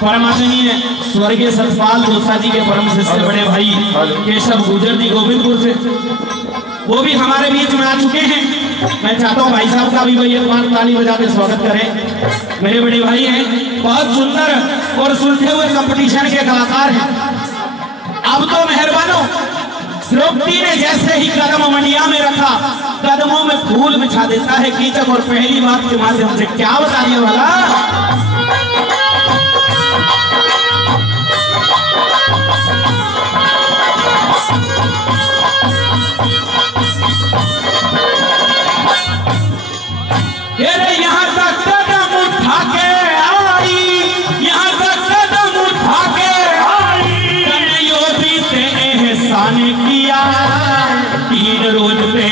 परमादरणीय स्वर्गीय सतपाल दोसा जी के परम शिष्य बड़े भाई केशव गुजर जी गोविंदपुर से, वो भी हमारे बीच में आ चुके हैं। मैं चाहता हूँ भाई साहब का भी भाई एक बार ताली बजा के स्वागत करें। मेरे बड़े भाई हैं, बहुत सुंदर और सुलझे हुए कंपटीशन के कलाकार हैं। अब तो मेहरबानों, द्रौपदी ने जैसे ही कदम मंडिया में रखा, कदमों में फूल बिछा देता है कीचक। और पहली बात के माध्यम से क्या बता दिया वाला, यहाँ तक कदम उठा के आई, यहाँ तक कदम उठा के आई, कन्हैया भी ते एहसान किया। 3 रोज पे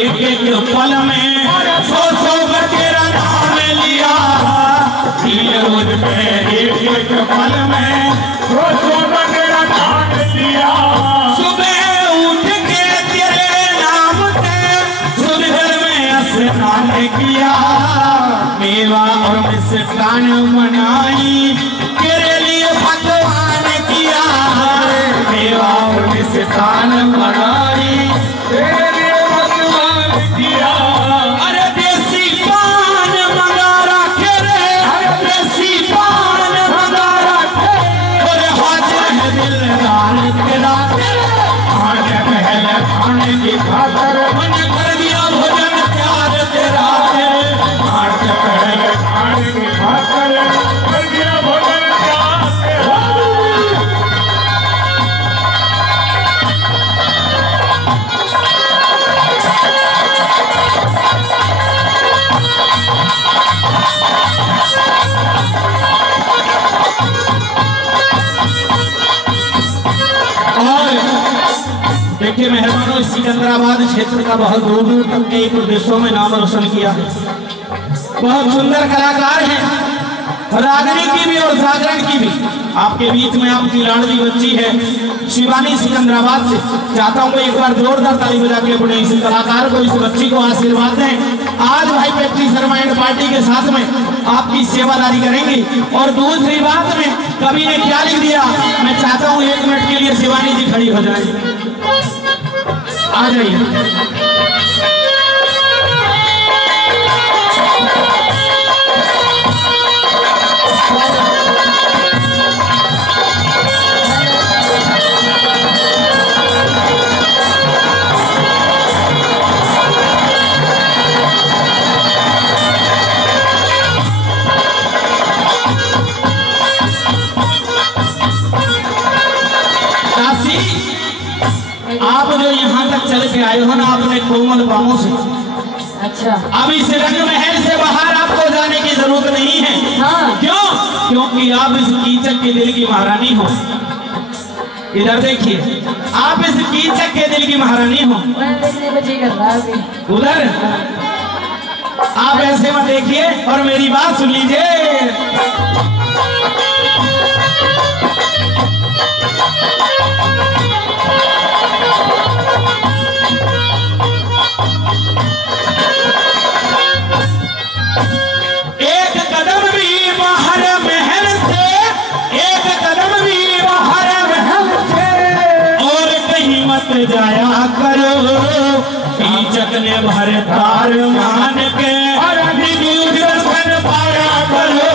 एक पल में 100 तेरा नाम लिया। 3 रोज पे एक पल में 100 तेरा नाम लिया। सुबह उठ के तेरे नाम से सुबह में स्नान किया। मेवा और मिष्ठान बनाई तेरे लिए भगवान किया। मेवा और मिष्ठान बनाई तेरे लिए भगवान किया। अरे देसी पान मंगा रखे रे, अरे देसी पान मंगा रखे। और हाजिर है दिलदार तेरा, खाने पहले खाने की खातर मन कर दिया भोजन प्यार तेरा। पहले खाने की खातर कर दिया भोजन प्यार तेरा। देखिए मेहरबानों, इस सिकंदराबाद क्षेत्र का बहुत दूर दूर तक कई प्रदेशों में नाम रोशन किया है। बहुत सुंदर कलाकार हैं, रागनी की भी और जागरण की भी। आपके बीच में आपकी लाडली बच्ची है शिवानी सिकंदराबाद से। चाहता हूँ एक बार जोरदार ताली बजा के अपने इस कलाकार को, इस बच्ची को आशीर्वाद दें। आज भाई पेप्सी शर्मा एंड पार्टी के साथ में आपकी सेवादारी करेंगे। और दूसरी बात में कवि ने क्या लिख दिया, मैं चाहता हूँ 1 मिनट के लिए शिवानी जी खड़ी हो जाए, आ जाइए। आप जो यहाँ तक चल के आए हो ना अपने कोमल बाहों से, अच्छा, अब इस रंग महल से बाहर आपको जाने की जरूरत नहीं है। हाँ। क्यों? क्योंकि आप इस कीचक के दिल की महारानी हो। इधर देखिए, आप इस कीचक के दिल की महारानी हो। उधर आप ऐसे मत देखिए और मेरी बात सुन लीजिए। एक कदम भी बाहर महल से, एक कदम भी बाहर महल से, और कहीं मत जाया करो। कीचक ने भर तार मान के दर्शन पाया करो।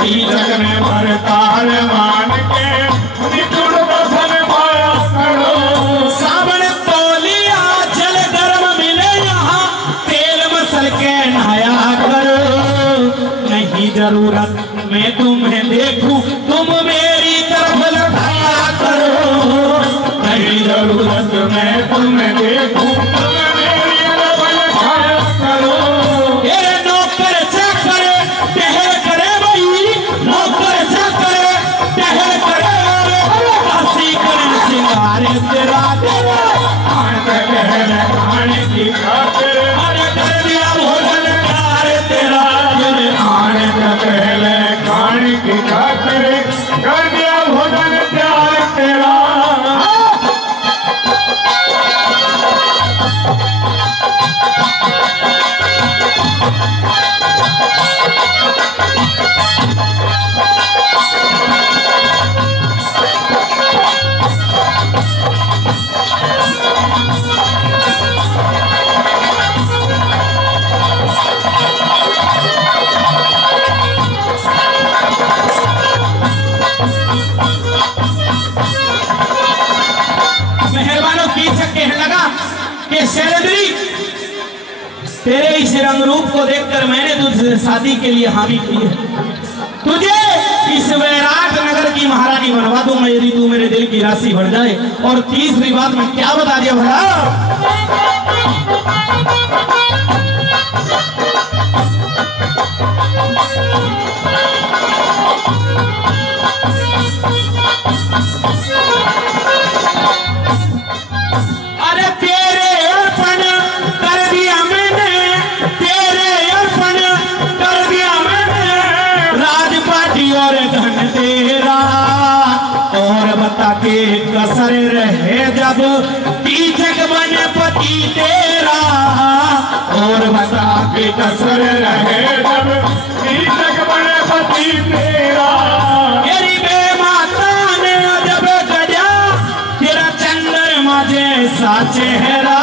कीचक ने भर तार मान के दर्शन पाया करो। सावन तौलिया जल गर्म मिले यहाँ, तेल मसल के नहाया करो। नहीं जरूरत मैं तुम्हें देखूं, तुम मेरी तरफ लौटाया करो। नहीं जरूरत मैं तुम्हें देखूं, तुम मेरी तरफ लौटाया करो। ये नौकर चाकर टहल करे भाई, नौकर चाकर टहल करे, हंसी करे सिंगार तेरा तेरा। खाने की खातिर अरे कर दिया भोजन प्यार तेरा। पहले खाने की खातिर कर दिया भोजन प्यार तेरा। रंग रूप को देखकर मैंने तुझसे शादी के लिए हामी की है। तुझे इस वैराट नगर की महारानी बनवा दूंगा यदि तू मेरे दिल की राशि भर जाए। और तीसरी बात मैं क्या बता दिया भला, के कसर रहे जब कीचक बने पति तेरा। और बता के कसर रहे जब कीचक बने पति तेरा। मेरी बेमाता ने जब गजा तेरा चंद्रमा जैसा चेहरा।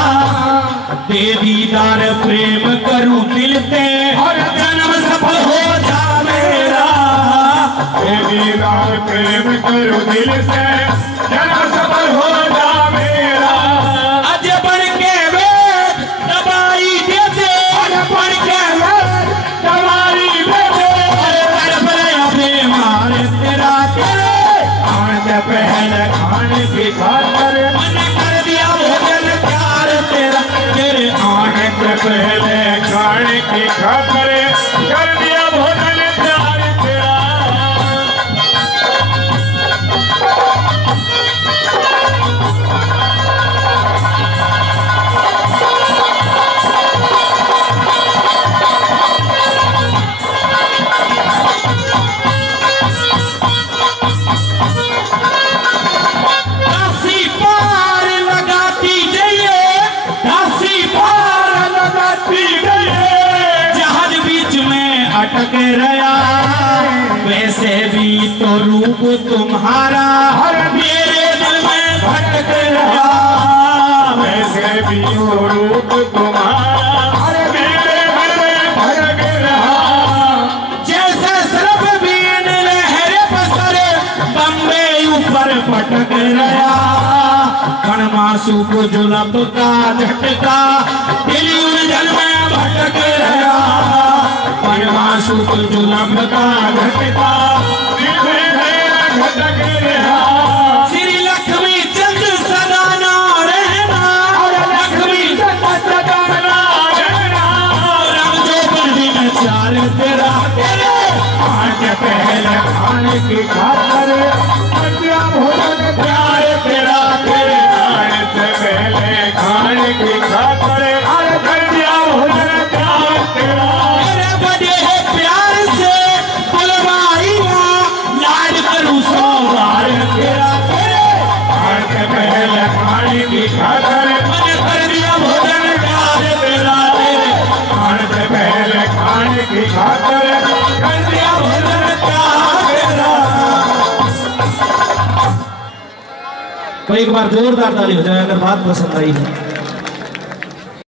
दीदार प्रेम करूं दिल से और जन्म सफल हो जा मेरा। दीदार प्रेम करूं दिल से जन्म सफल हो जा मेरा। अज बन के वेद दवाई देते, बन के वेद दवाई देते। तड़प रहे मारे तेरा तेरे खान के पहले खाने की खातर मन कर दिया भोजन प्यार तेरा। तेरे आने के पहले खाने की खातर कर दिया भोजन प्यार तेरा। अटक रहा वैसे भी तो रूप तुम्हारा मेरे दिल में भटक रहा। वैसे भी तो रूप तुम्हारा मेरे दिल में भटक रहा। जैसे सरफ बीन लहरे पसरे बम्बे ऊपर पटक रहा। कण मासूक जुल्फ का झटका दिल उलझन में भटक रहा। मासूक जुल्फ का झटका भटक रहा। श्री लक्ष्मी चंद सदा ना रहना। लक्ष्मी चंद सदा ना रहना। रंग जो बंदी में चार तेरा तेरे खाने पहले खाने की खातर भोजन प्यार तेरा। तेरे खाने से पहले खाने की खातर कर दिया भोजन प्यार तेरा। खाने की खातर मन कर दिया भोजन प्यार तेरा। तेरे खाने से पहले खाने की खातर कर दिया भोजन प्यार तेरा। तो एक बार जोरदार ताली हो जाए अगर बात पसंद आई है।